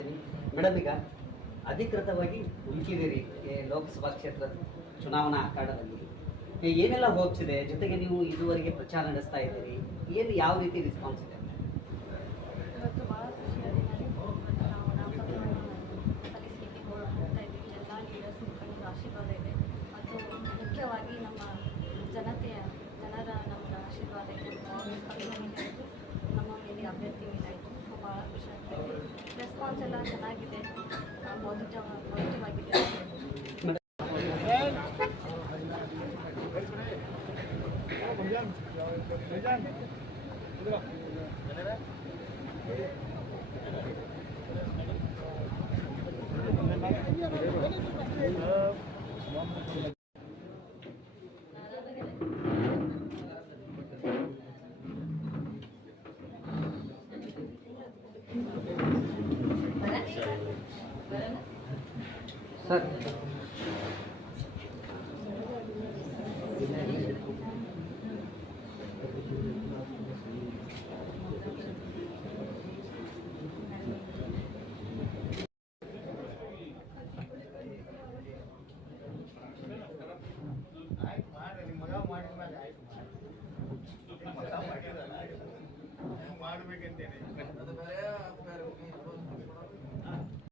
Madam, ಈಗ ಅಧಿಕೃತವಾಗಿ ಉಳ್ಕಿದ್ದೀರಿ ಲೋಕಸಭಾ ಕ್ಷೇತ್ರದ ಚುನಾವಣಾ ಅಖಾಡದಲ್ಲಿ. ಏನೆಲ್ಲ ಹೋಪ್ಸ್ ಇದೆ, ಜೊತೆಗೆ ನೀವು ಇದುವರೆಗೆ ಪ್ರಚಾರ ನಡೆಸ್ತಾ ಇದ್ದೀರಿ, ಏನು ಯಾವ ರೀತಿ ರೆಸ್ಪಾನ್ಸ್ ಇದೆ? ಇವತ್ತು ಭಾಳ ಖುಷಿಯಾಗಿ ನಾವು ನಾಮಪತ್ರವನ್ನು ಸಲ್ಲಿಸಲಿಕ್ಕೆ ಹೋಗ್ತಾ ಇದ್ದೀವಿ. ಎಲ್ಲ ಲೀಡರ್ಸ್ ಮುಖಂಡರ ಆಶೀರ್ವಾದ ಇದೆ ಮತ್ತು ಮುಖ್ಯವಾಗಿ ನಮ್ಮ ಜನರ ನಮ್ಮರ ಆಶೀರ್ವಾದ ಇದೆ. ಕಾಂಗ್ರೆಸ್ ಪಕ್ಷದ ಮೇಲಾಯಿತು, ನಮ್ಮ ಮೇಲೆ ಅಭ್ಯರ್ಥಿ ಮೇಲಾಯಿತು. ಸೊ ಭಾಳ ಖುಷಿ ಆಗ್ತದೆ. ರೆಸ್ಪಾನ್ಸ್ ಎಲ್ಲ ಚೆನ್ನಾಗಿದೆ, ಪಾಸಿಟಿವ್ ಆಗಿದೆ. ಸರ್,